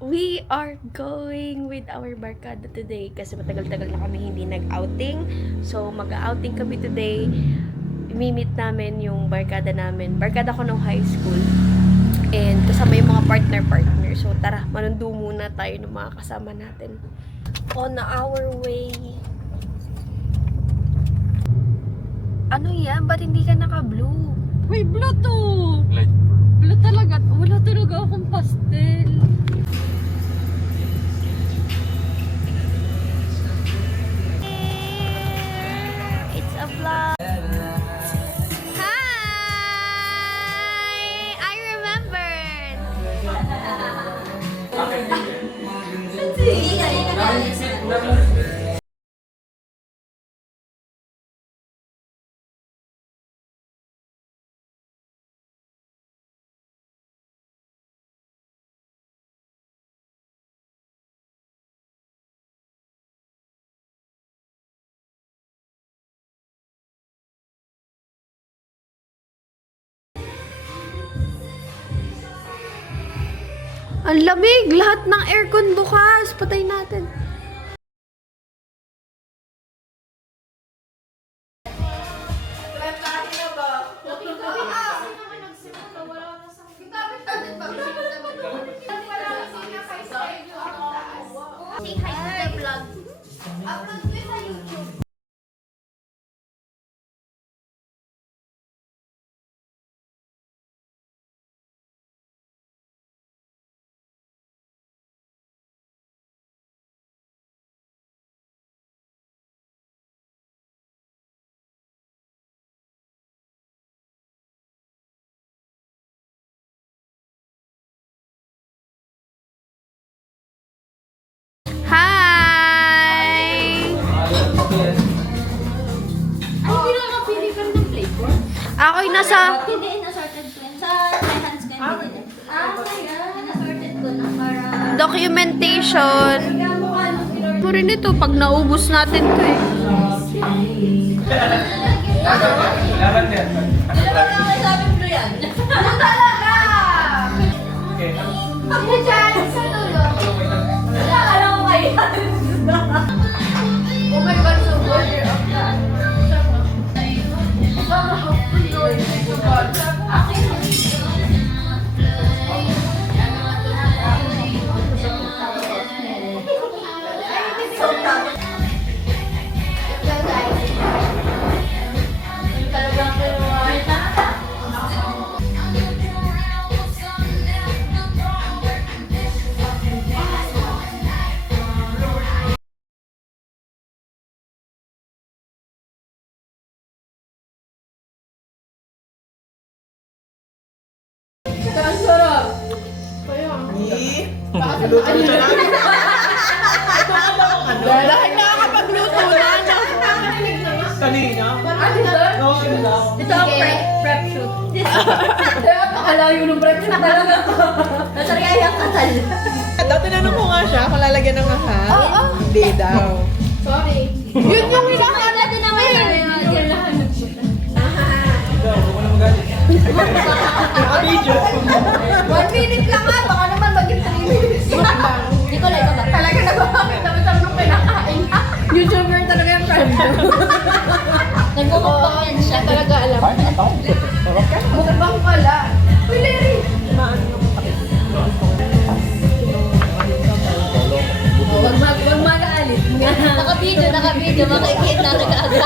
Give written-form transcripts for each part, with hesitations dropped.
We are going with our barkada today kasi matagal-tagal na kami hindi nag-outing. So, mag-outing kami today. Imimit namin yung barkada namin. Barkada ko nung high school. And kasama yung mga partner-partner. So, tara, manundo muna tayo ng mga kasama natin. On our way. Ano yan? Ba't hindi ka naka-blue? Uy, blue to! Light. Blue talaga. Wala talaga akong pastel. It's a vlog. Hi! I remembered. Ang lamig! Lahat ng aircon bukas! Patay natin. Say hi to the vlog. Upload ko sa YouTube. Hi! Hindi na nakapili ka rin ng flavor? Ako'y nasa... Hindi, in-assorted ko yun. Sa hands ko yun. Kaya? In-assorted ko na para... documentation. Mo rin ito pag naubos natin to eh. Laban din. Dalawa na kayo sabi blue yan. Ano talaga? Okay. Pag na dyan, sa dulo. Wala, alam ko kayo. Oh my God, so border of that. Ang sarap. Dahil nakakapagluto na. Kanina? Ito ang prep shoot. Nakalayo ng bread na talaga. Nasa riyaya kasal. Daw tinanong ko nga siya kung lalagyan ng aha. Oo. Hindi daw. Sorry. Yun yung hinahanap natin naman. Ikaw, huwag mo na magalit. Video. 1 minute lang nga. Baka naman maging 3 minutes. Nicola, ito ba? Talaga nagpapakit naman sa nung kinakain. YouTuber talaga yung friend ko. Nagmumukbang yan siya. Talaga alam. Mukbang pala. Uy, Larry! Wag mag-aalit. Naka-video, makikita na nag-aagalit.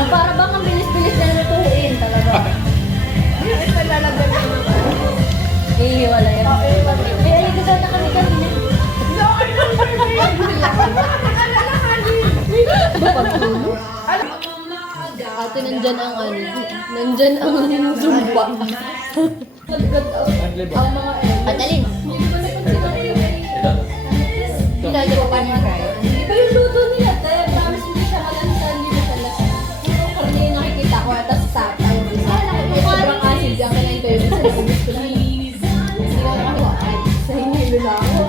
Na para bang ang bilis-bilis na lutuin talaga. Wala yan. May aligaw na kami kanina. Ate, nandyan ang nandyan ang sumpa. Patalin. Hindi ko pa niya kaya. Iba yung luto nila, kaya promise hindi siya malansan, hindi siya lasa. Kasi yung nakikita ko, atas tapa yung isa. Sobrang asin, diyan ka na ito yung isa. Nabubos ko na. Hindi ko nakakuhaan. Sa hinilo na ako.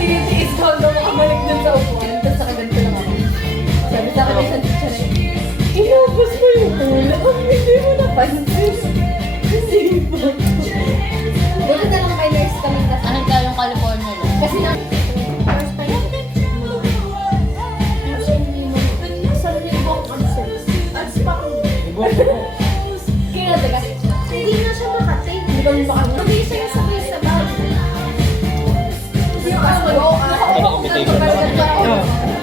Tinitiis ko hanggang makabalik dun sa upuan. Tapos nakaganto lang ako. Sabi sa akin isang teacher na, inubos mo yung ulo. Hindi mo napansin. Buti na lang may nurse kami kasi. Ano tayong California lang? Kasi na, first time ko. Kaya taga, hindi na siya makating. Hindi kami makating. Hindi siya sabay sa bag. Yung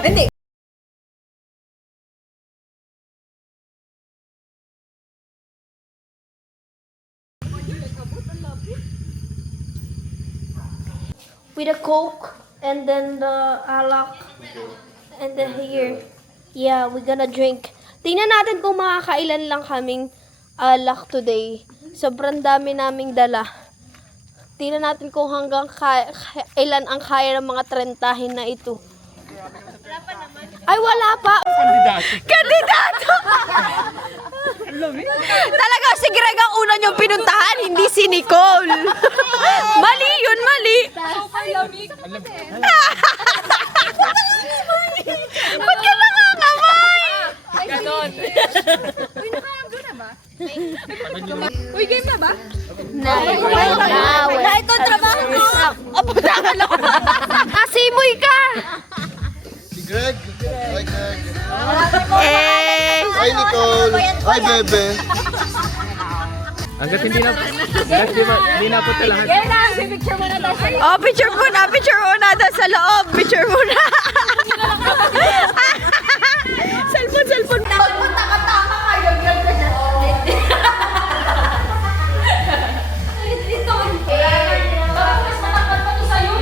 Hindi. With a Coke and then the alak and then here. Yeah, we're gonna drink. Tingnan natin kung makakailan lang kaming alak today. Sobrang dami naming dala. Tingnan natin kung hanggang ilan ang kaya ng mga 30 na ito. Ay, wala pa. Kandidato! Talaga si Greg ang una niyong pinuntahan, hindi si Nicole. Mali yun, mali. Ba't ka nangangamay? Uy, game na ba? Na ito trabaho mo. Abutangan ako. Asimoy ka. Si Greg. Hi, Greg. Eh. Hi, Nicole. Hi, Bebe. Hanggat hindi na po ito lahat. Oh, picture muna daw sa loob. Picture muna. Cellphone. Tama kayo, grab ka na. Ito, mas matapat pa to sa'yo.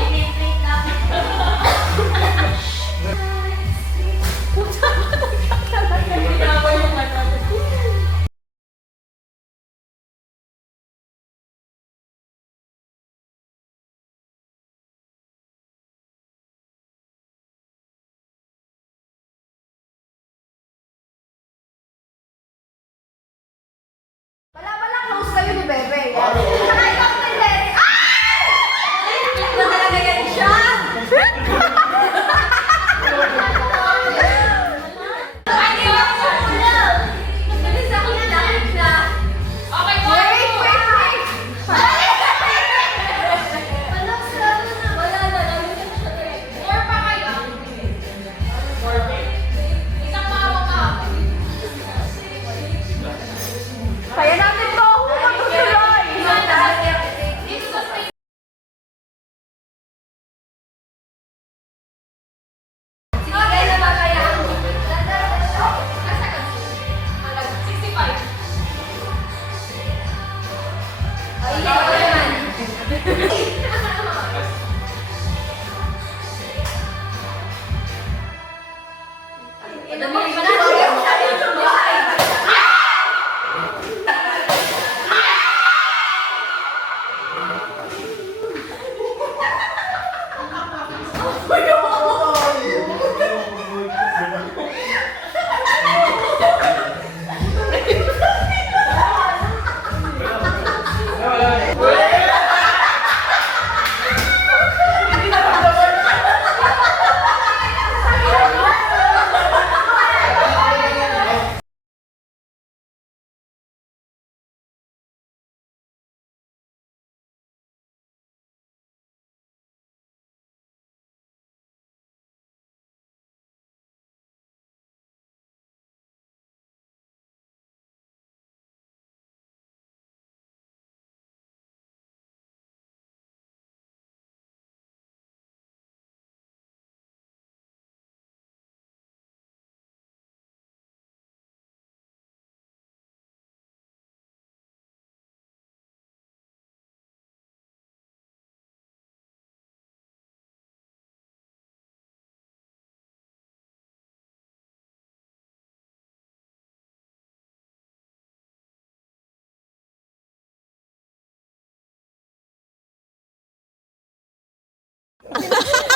Wala close kayo ni Bebe. Nakailang ni Bebe. Ay! Ito talaga yan siya. Ay, di ba sa una? Bilis ako na lang na. Okay, wait. Wala, sarado na. Wala na. More pa kayo. Isang mawa ka. Kaya natin to! Matutuloy! Sige, kaya na ba kaya? 65. Ay, hindi ko naman.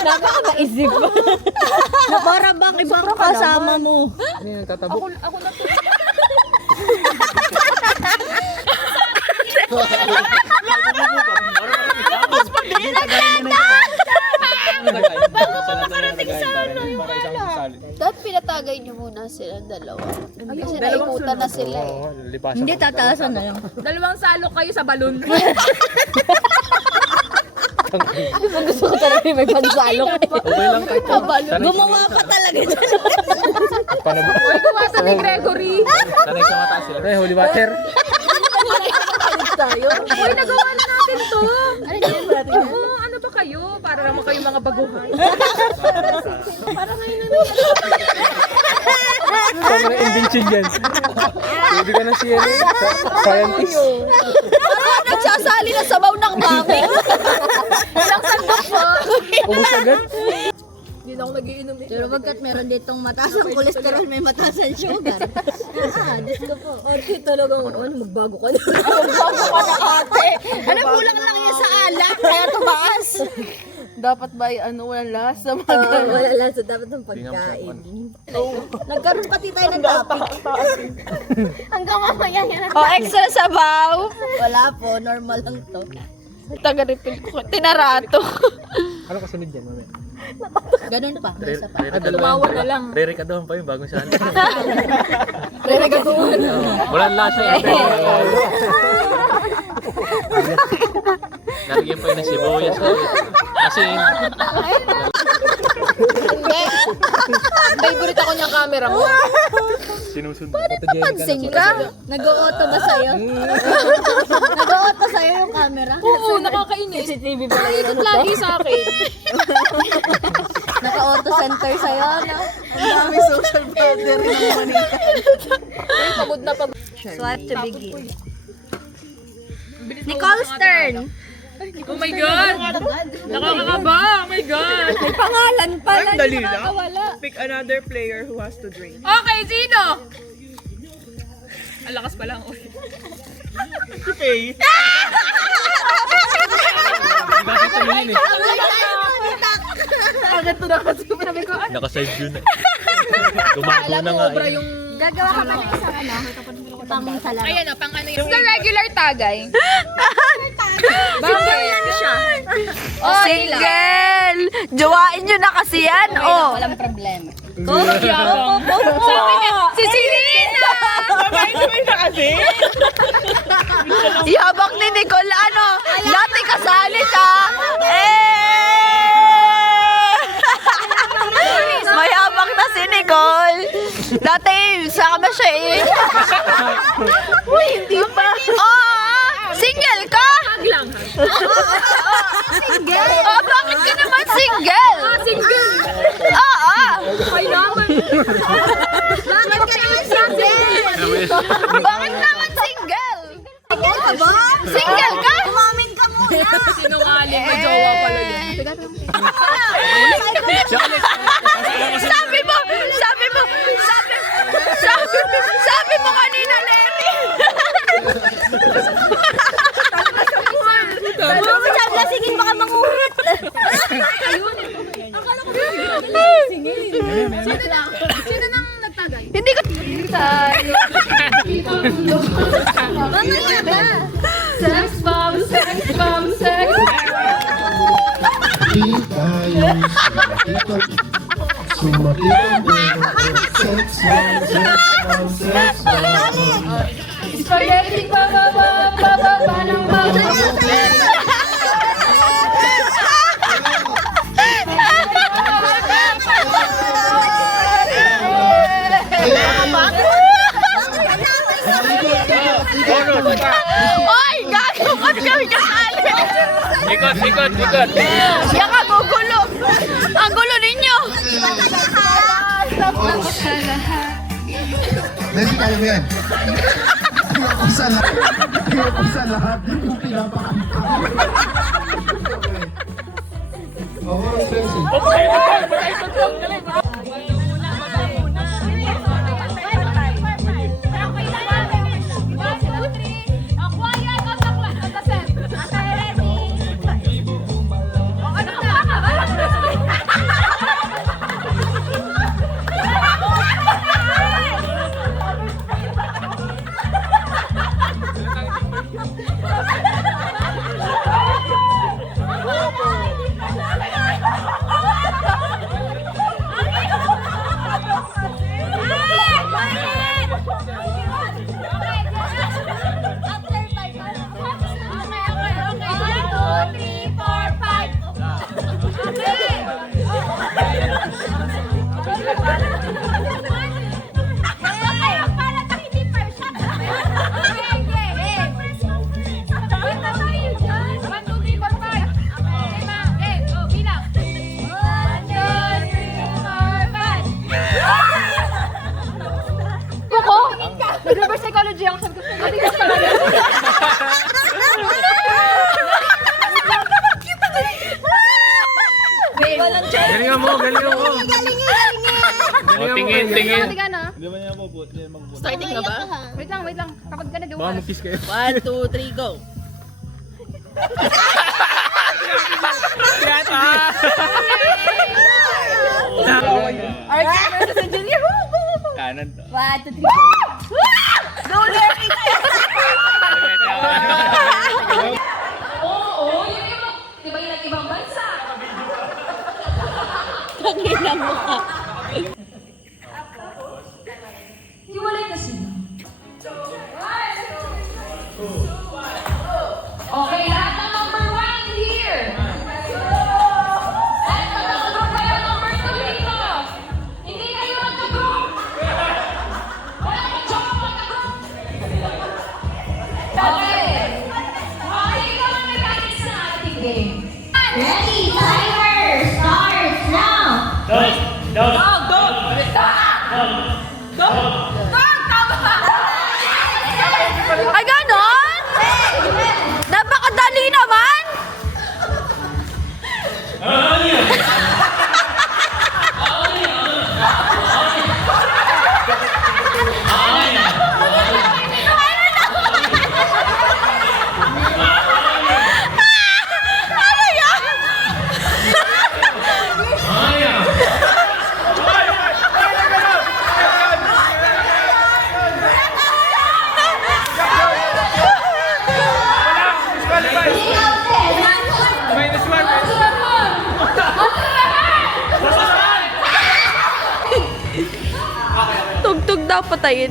Napaka-maisip. Para bang ibang kasama mo. Ano yung tatabok? Dapat pinatagay niyo muna. tataas sila dalawa. Kasi naikutan na sila eh. Oo, libasan. Hindi, tataasan na lang. Dalawang salok kayo sa balon. Gusto ko talaga may pansalok. Okay lang kahit Gumawa ka talaga dyan. Paano ba? Uy, kuwasa ni Gregory. Sanay sa mataas sila. Eh, holy water. Uy, nagawa na natin to. Oo, ano ba kayo? Para naman kayo mga baguhan. Tama na invention yan. Pwede ka na siya scientist. Nagsasali na sabaw ng mami. Ilang sandok po. Ubus agad. Hindi na ako nagiinom eh. Pero bagkat meron ditong mataas ang kolesterol, may mataas ang sugar. Diyos ko po. Okay, talagang magbago ka na. Magbago ka na ate. Ano, kulang lang yan sa alak, kaya tumaas. Dapat ba walang lasa? Wala lang, so dapat ng pagkain. Nagkaroon pati tayo ng topic. Hanggang mamaya yan. Extra sabaw. Wala po, normal lang to. Taga-refill ko. Tinarato. Ano kasunod yan, mami? Ganun pa, may isa pa. Tumawa na lang. Re-recadohan pa yung bagong saan. Re-regaduhan. Walang lasa yan. Nalagyan pa yun ng sibuyas. Kasi Favorite ako niyang camera mo. sinusunod. Pansin ka? Nag-o-auto ba sa'yo? Nag-o-auto sa'yo yung camera? Oo, nakakainis. CCTV pala yun. Ikot lagi sa akin. Naka-auto center sa'yo, no? Ang dami social brother ng manika. Ay, pagod na pagod. Swipe to begin. Nicole Stern. Oh my God! Nakakakaba! Oh my God! May pangalan pala. Dali lang. Pick another player who has to drink. Okay, sino? Ang lakas pa lang. Okay. Bakit tumingin eh? Agad to na kasi. Sabi ko, ano? Naka-side view na. Tumago na nga eh. Yung... Gagawa ka ba ng isang ano? Pang salaro. Ayan o, pang ano yun. Yung regular tagay. Bakit yan siya? Oh, single! Jowain nyo na kasi yan, oh! Walang problema. Sabi niya, si Selena! Yabang ni Nicole, ano? Dati kasali siya! Mayabang na si Nicole! Dati, sama siya eh! Uy, hindi pa! Single ka? Lang. Single? Oh, bakit ka naman single? Single! Oo! Kailangan. Bakit ka naman single? Bakit naman single? Single ka ba? Single ka? Umamin ka muna! Sinungaling na jowa pala yun. Sabi mo kanina, Larry! Sabi na, sige, baka manguhit. Sino nang nagtagay? Hindi ko... Mamaya ba? Sex bomb, sex bomb, sex Spaghetti, ba ng Oy, gago! Ba't kami kasali? Ikot. Yan ka, gugulo! Ang gulo ninyo! Hindi kaya mo yan. Ako sa lahat. Yung pinapakanta. Ako, Galingan mo, galingan mo. Oh, tingin, tingin. Starting na ba? Wait lang. Kapag ka Baka nagawa. mag-kiss kayo. 1, 2, 3, go! Archie versus Engineer! Kanan to. 1, 2, 3, go! Oo, yun yung diba yung ibang bansa? Tangina mo ka. Hiwalay na sila. Okay, lahat ng number 1 here. At magkakagroup kayo number 2 dito. Hindi kayo magkagroup. Wala kang joke magkagroup. Okay. Okay, ikaw ang mechanics ng ating game. Ready, timer starts now. Go! Tama! Ay, ganon? Napakadali naman! Tugtog daw patayin.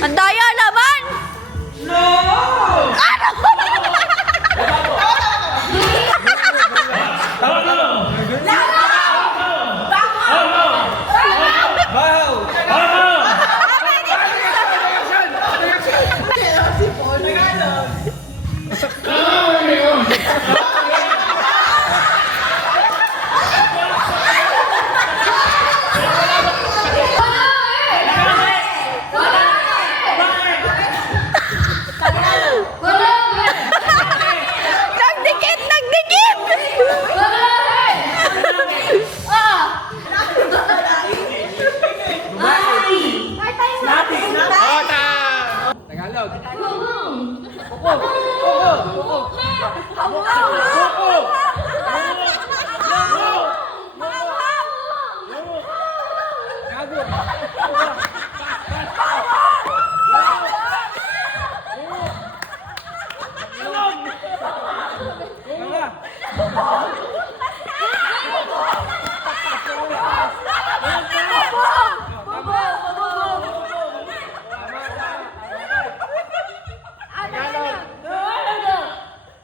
Ang daya naman! Nagdikit! Nagdikit! Tagalog.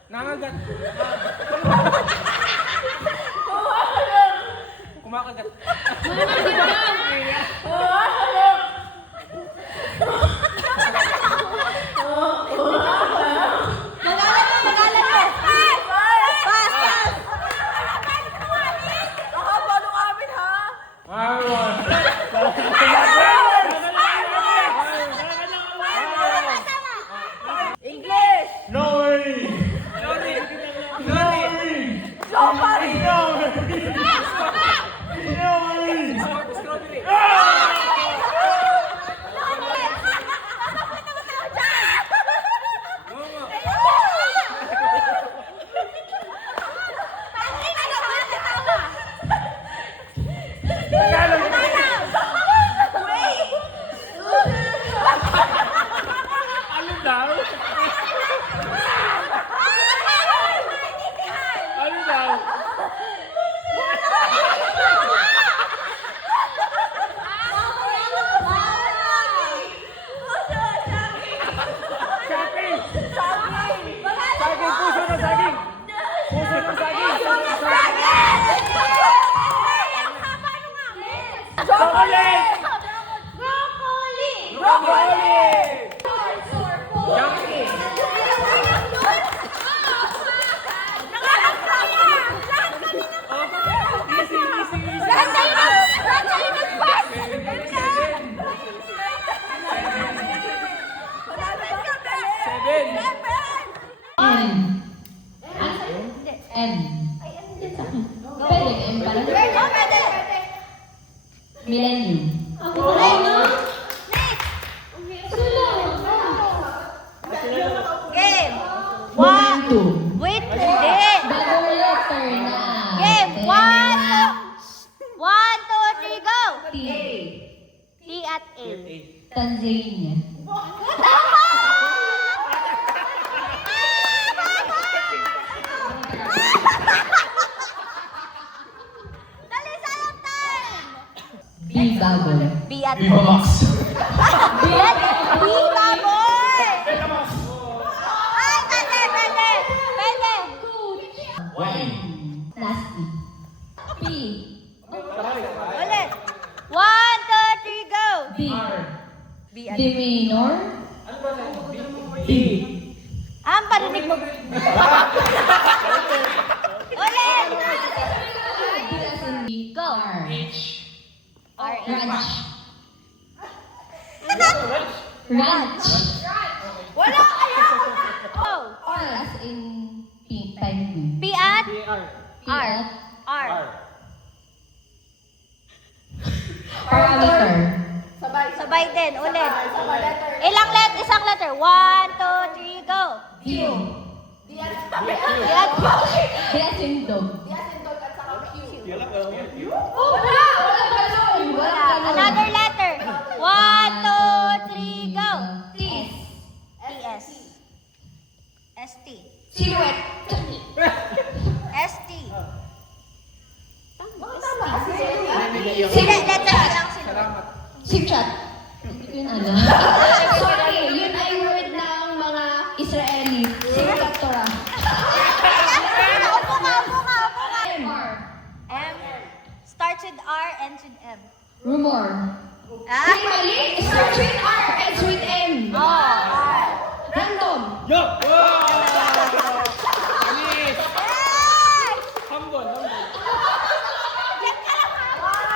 Nangagat. Kumakagat. Millennium. Game. Momentum. Wait, hindi. Bagong letter na. Game. One, two, three, go. T. T at A. Tanzania. Dali, sayang time. B. Baboy. B at Viva Max. B at B, baboy. Ay, pwede. Nasty. P. Ulit. One, two, three, go. B. B at Demeanor. Ang parinig mo. Ulit. Go. R, A. Ranch. Ranch. Wala kaya. Go. R as in penguin. P at P R. at R. parameter. Sabay din. Ulit. Isang letter. One, two, three, go. Q. B at P as in dog. Wala. Another letter. One, two, three, go. T. T-S. S-T. Silhouette. S-T. Sige, Letter lang sila. Simchat. Hindi ko yun alam. Sorry, yun ay word ng mga Israeli. Simchat Torah. Upo ka. M. M. Starts with R, ends with M. Rumor. Ah? Mali. Starts with R, ends with M. R. Random.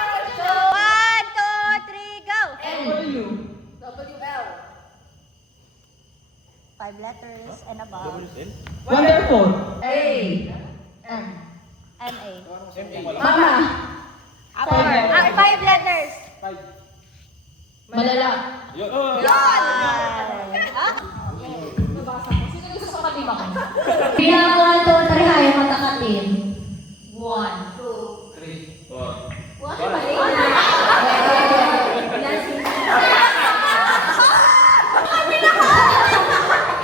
One, two, three, go. Five letters and above. Wonderful. M. M-A. Mama. Five letters. Malala. Bilang 1, 2, 3, hayo matakatin. 1, 2, 3.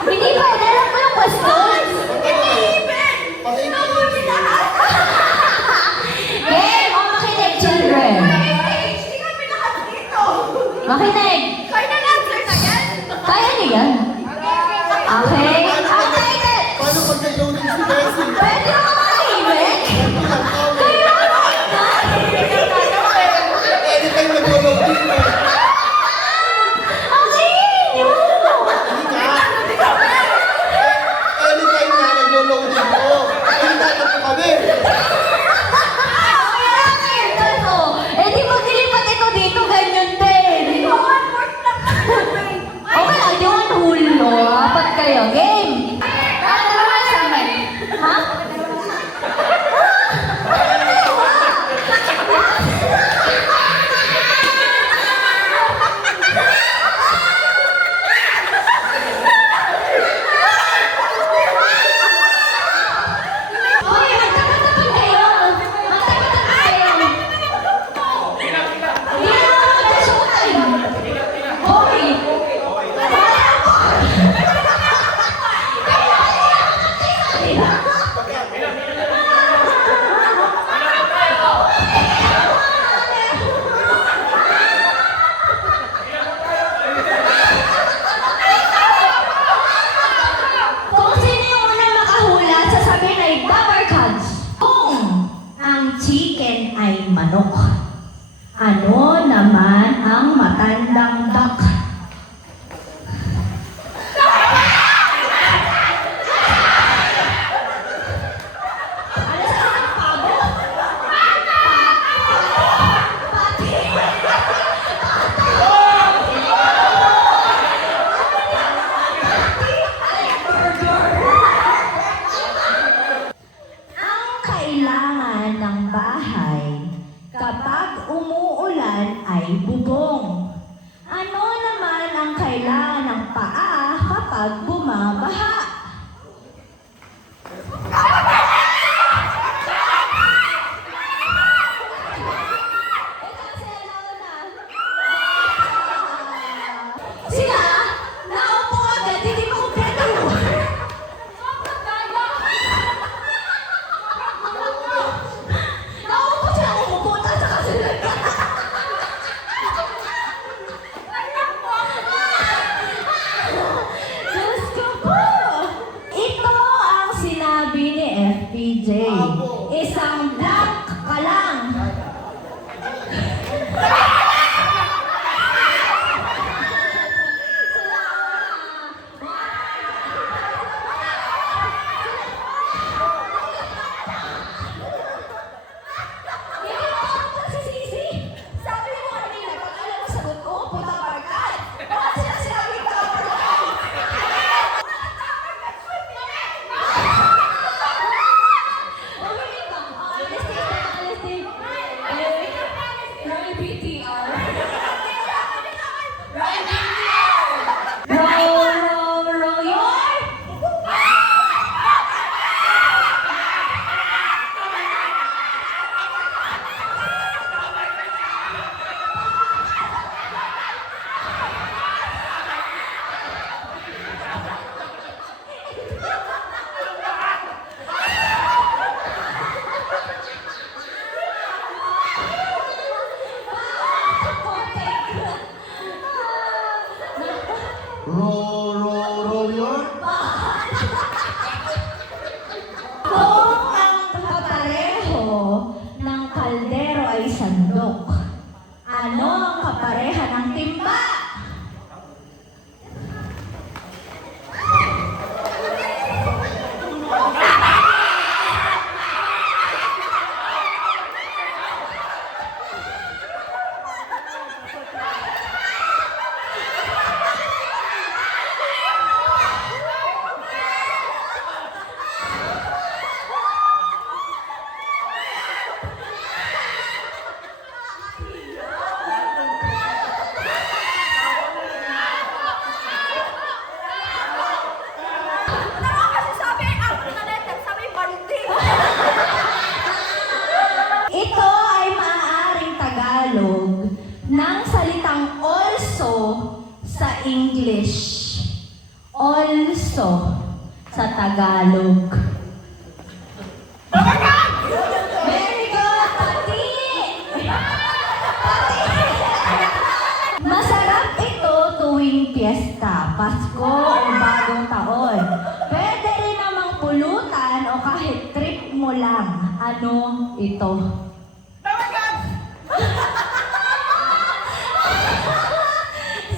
Hindi pa, alam ko yung questions. Game, o makinig, children. Makinig. Kaya niyo yan? Okay. Paano pag nag-loading si Bessie? Pwede mo makinig? Kayo Anytime nag-loading mo. Anytime na nag-loading mo. Anytime na po kami. Eh di maglilipat ito dito, ganyan din. Okay lang, yung hulo. Apat kayo. Game. Ano naman sa amin? Ha? Hoy, magtapat-tapat kayo. Magtapat-tapat kayo. Hindi na mag-showtime. Okay. Kung sino yung unang makahula, sasabihin ay Bumper Cards. Kung ang chicken ay manok, ano naman ang matandang duck? Ano sa akin, pabo? Ang kailangan ng bahay kapag umuulan ay bubong. Ano naman ang kailangan ng paa kapag bumabaha? Sila, naupo agad, hindi ko kumpleto. Naupo siya, umupo, tapos saka sila. Diyos ko po! Ito ang sinabi ni FPJ. Isang black ka lang. Si Sisi, sabi mo kanina, pag alam mo sagot ko, puta barkad. Bakit sila sinabi ka barkad? Umilig ka. Honesty. Roll BTR. Roll your... Roll your. Kung ang kapareho ng kaldero ay sandok, ano ang kapareha ng timba? Ito ay maaaring Tagalog ng salitang also sa English. Also sa Tagalog. Very good, Pati! Masarap ito tuwing piyesta, Pasko o Bagong Taon. Pwede rin namang pulutan o kahit trip mo lang. Ano ito?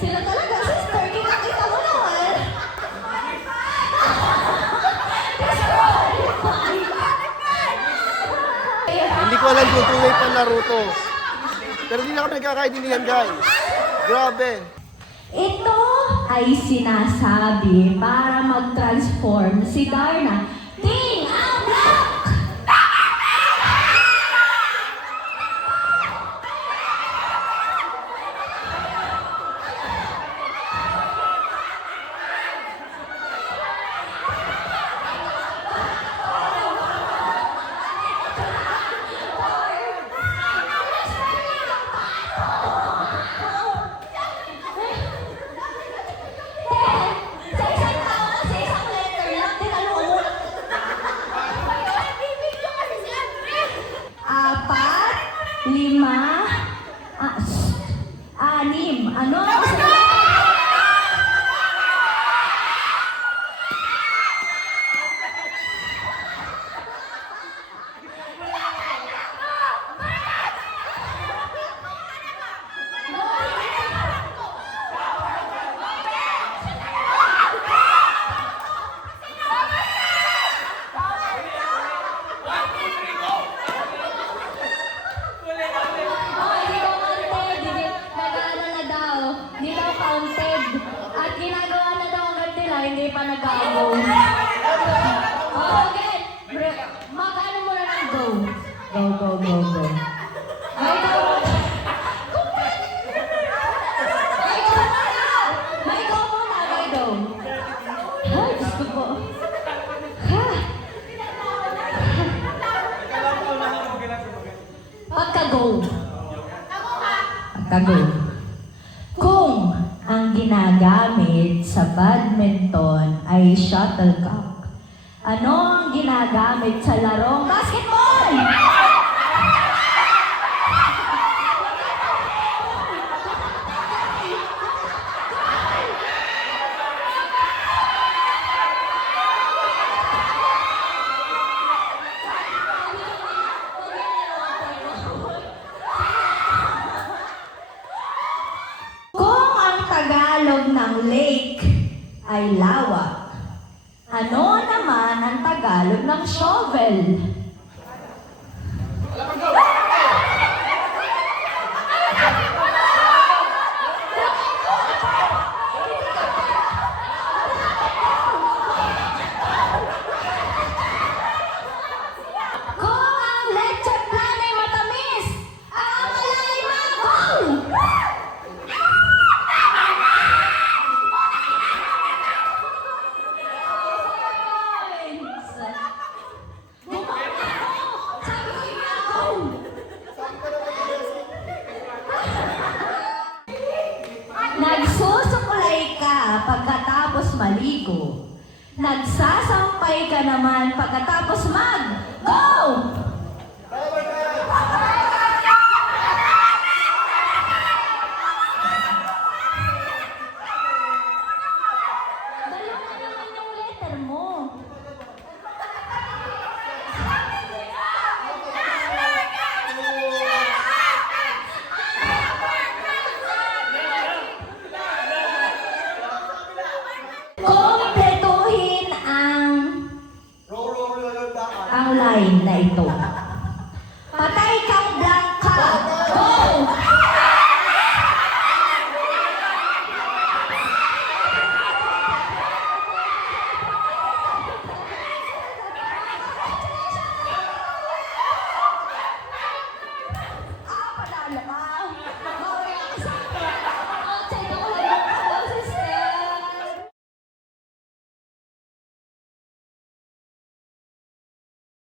Sila talaga, sister. Kita mo naman. Hindi ko alam kung tunay pa Naruto. Pero hindi na ako nagkakaintindihan, guys. Grabe. Ito ay sinasabi para mag-transform si Darna. Ting ang black! Sa isang taon, sa isang letter lang, tinanong mo lang. 4, 5, 6. Ano? Hindi pa nag-go. Okay. Mag-ano muna ng go. Go. Ay, go. Tago. Kung ang ginagamit sa badminton ay shuttlecock, ano ang ginagamit sa larong basketball? Kung ang Tagalog ng lake ay lawak, ano naman ang Tagalog ng shovel? Kung ang leche plan ay matamis, ang malalim na kung! Nagsusuklay ka pagkatapos maligo. Nagsasampay ka naman pagkatapos mag-go!